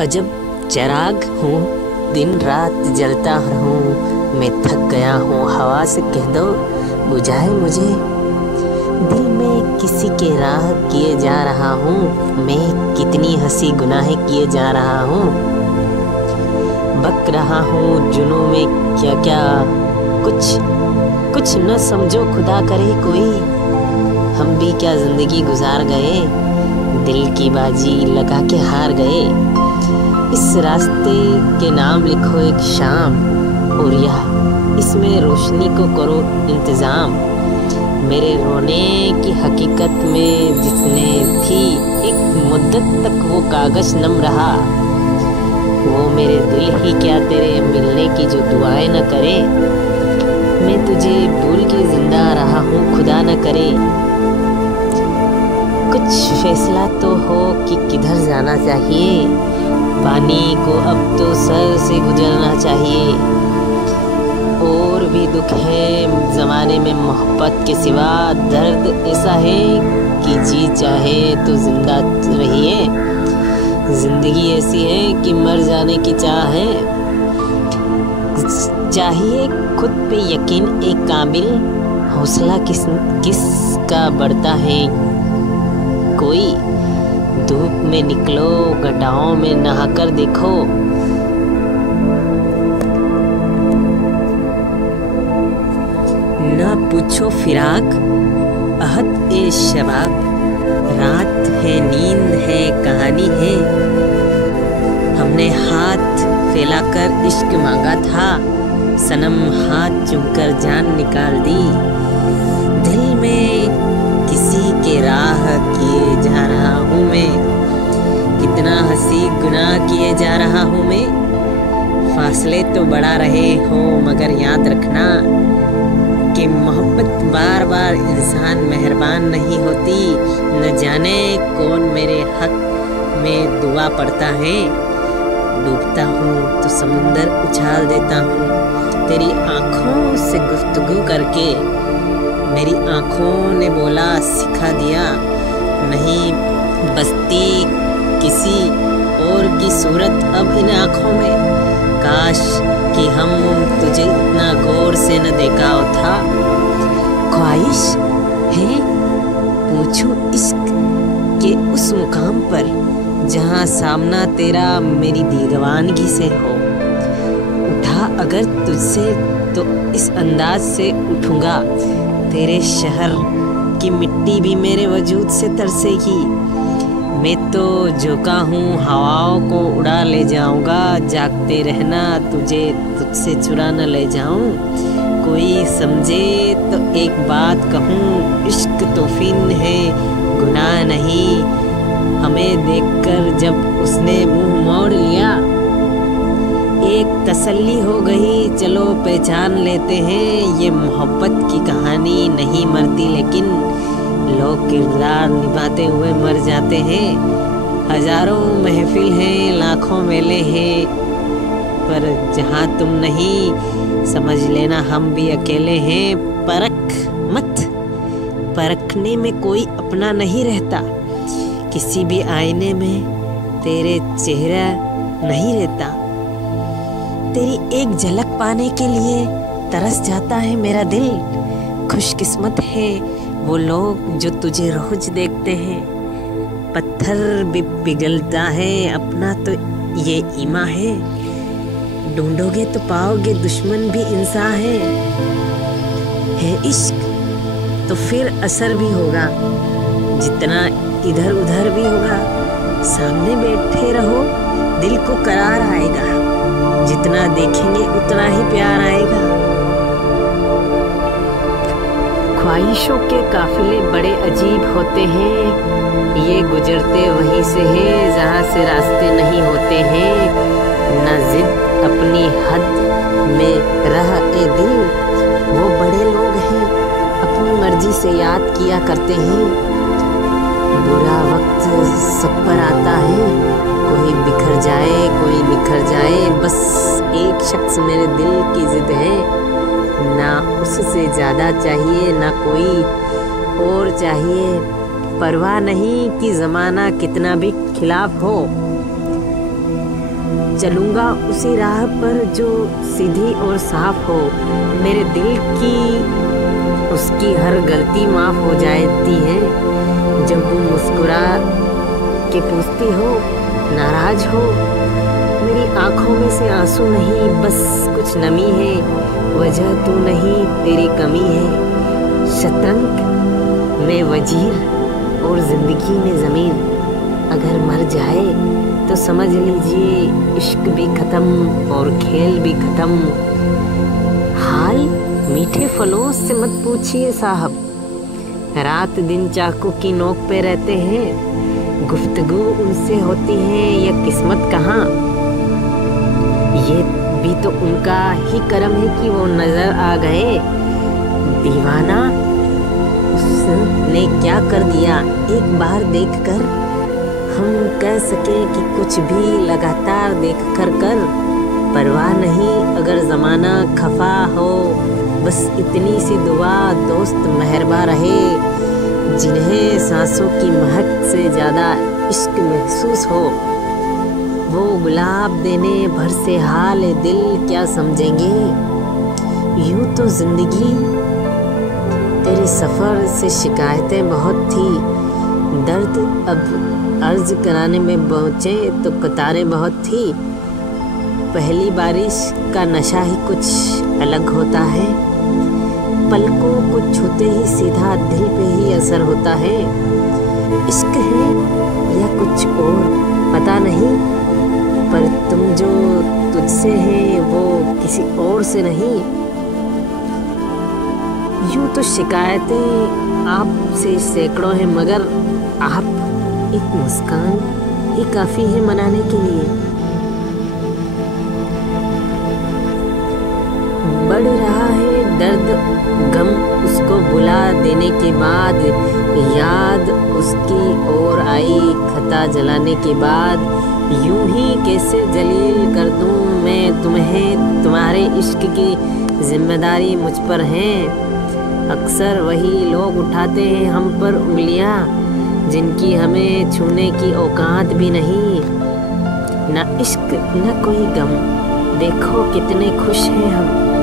अजब चिराग हूँ, दिन रात जलता रहूँ। मैं थक गया हूँ, हवा से कह दो बुझाए मुझे। दिल में किसी के राह किए जा रहा हूँ। मैं कितनी हंसी गुनाहें किए जा रहा हूँ। बक रहा हूँ जुनून में क्या क्या, कुछ न समझो खुदा करे कोई। हम भी क्या जिंदगी गुजार गए, दिल की बाजी लगा के हार गए। इस रास्ते के नाम लिखो एक शाम, और यह इसमें रोशनी को करो इंतज़ाम। मेरे रोने की हकीकत में जिसने थी एक मुद्दत तक वो कागज नम रहा। वो मेरे दिल ही क्या तेरे मिलने की जो दुआएं न करे। मैं तुझे भूल के जिंदा रहा हूँ, खुदा न करे। कुछ फैसला तो हो कि किधर जाना चाहिए। पानी को अब तो सर से गुजरना चाहिए। और भी दुख है ज़माने में मोहब्बत के सिवा। दर्द ऐसा है कि जी चाहे तो जिंदा रहिए। जिंदगी ऐसी है कि मर जाने की चाह है। चाहिए खुद पे यकीन एक काबिल। हौसला किसका बढ़ता है कोई। धूप में निकलो, घटाओं में नहाकर देखो। ना पूछो फिराक अहद ए शबाब। रात है, नींद है, कहानी है। हमने हाथ फैलाकर इश्क मांगा था, सनम हाथ चूमकर जान निकाल दी। दिल में किसी के राह किए जा रहा हूँ मैं। कितना हंसी गुनाह किए जा रहा हूँ मैं। फासले तो बढ़ा रहे हो मगर याद रखना कि मोहब्बत बार बार इंसान मेहरबान नहीं होती। न जाने कौन मेरे हक में दुआ पड़ता है। डूबता हूँ तो समुंदर उछाल देता हूँ तेरी आँखों से गुफ्तगू करके। मेरी आँखों ने बोला सिखा दिया, नहीं बसती किसी और की सूरत अब इन आँखों में। काश कि हम तुझे इतना गौर से न देखा था। ख्वाहिश है पूछूं इश्क के उस मुकाम पर जहाँ सामना तेरा मेरी दीवानगी से हो। उठा अगर तुझसे तो इस अंदाज से उठूंगा। तेरे शहर की मिट्टी भी मेरे वजूद से तरसेगी। मैं तो झोंका हूँ, हवाओं को उड़ा ले जाऊंगा। जागते रहना तुझे तुझसे चुरा न ले जाऊं। कोई समझे तो एक बात कहूँ, इश्क तोफीन है गुनाह नहीं। हमें देखकर जब उसने मुंह मोड़ लिया, एक तसल्ली हो गई, चलो पहचान लेते हैं। ये मोहब्बत की कहानी नहीं मरती, लेकिन लोग किरदार निभाते हुए मर जाते हैं। हजारों महफिल हैं, लाखों मेले हैं, पर जहाँ तुम नहीं समझ लेना हम भी अकेले हैं। परख मत, परखने में कोई अपना नहीं रहता। किसी भी आईने में तेरे चेहरा नहीं रहता। तेरी एक झलक पाने के लिए तरस जाता है मेरा दिल। खुशकिस्मत है वो लोग जो तुझे रोज देखते हैं। पत्थर भी पिघलता है अपना तो ये ईमा है। ढूंढोगे तो पाओगे दुश्मन भी इंसान है इश्क तो फिर असर भी होगा, जितना इधर उधर भी होगा। सामने बैठे रहो दिल को करार आएगा। जितना देखेंगे उतना ही प्यार आएगा। ख्वाहिशों के काफिले बड़े अजीब होते हैं। ये गुजरते वहीं से है जहाँ से रास्ते नहीं होते हैं। न जिद अपनी हद में रह ए दिल। वो बड़े लोग हैं अपनी मर्जी से याद किया करते हैं। बुरा वक्त सब पर आता है, कोई बिखर जाए कोई निखर जाए। बस एक शख्स मेरे दिल की जिद है। ना उससे ज़्यादा चाहिए ना कोई और चाहिए। परवाह नहीं कि ज़माना कितना भी खिलाफ हो। चलूँगा उसी राह पर जो सीधी और साफ हो। मेरे दिल की उसकी हर गलती माफ़ हो जाती है। जब वो मुस्कुरा के पूछती हो, नाराज हो, मेरी आँखों में से आंसू नहीं, बस कुछ नमी है। वजह तू नहीं, तेरी कमी है। शतरंज में वजीर और जिंदगी में ज़मीन। अगर मर जाए तो समझ लीजिए इश्क भी ख़त्म और खेल भी ख़त्म। हाल मीठे फलों से मत पूछिए साहब, रात दिन चाकू की नोक पे रहते हैं। गुफ्तगू उनसे होती है या किस्मत कहाँ। ये भी तो उनका ही करम है कि वो नजर आ गए। दीवाना उसने क्या कर दिया एक बार देखकर, हम कह सके कि कुछ भी लगातार देख कर परवाह नहीं अगर ज़माना खफा हो। बस इतनी सी दुआ दोस्त मेहरबा रहे, जिन्हें सांसों की महक से ज़्यादा इश्क महसूस हो। वो गुलाब देने भर से हाल दिल क्या समझेंगे। यूँ तो ज़िंदगी तेरे सफ़र से शिकायतें बहुत थी, दर्द अब अर्ज कराने में पहुँचे तो कतारें बहुत थी। पहली बारिश का नशा ही कुछ अलग होता है, पलकों को छूते ही सीधा दिल पे ही असर होता है। इश्क है या कुछ और पता नहीं, पर तुम जो तुझसे है वो किसी और से नहीं। यूँ तो शिकायतें आपसे सैकड़ों हैं, मगर आप एक मुस्कान ही काफ़ी है मनाने के लिए। बढ़ रहा है दर्द गम उसको बुला देने के बाद, याद उसकी ओर आई खता जलाने के बाद। यूं ही कैसे जलील कर दूं मैं तुम्हें, तुम्हारे इश्क की जिम्मेदारी मुझ पर है। अक्सर वही लोग उठाते हैं हम पर उंगलियां, जिनकी हमें छूने की औकात भी नहीं। न इश्क न कोई गम, देखो कितने खुश हैं हम।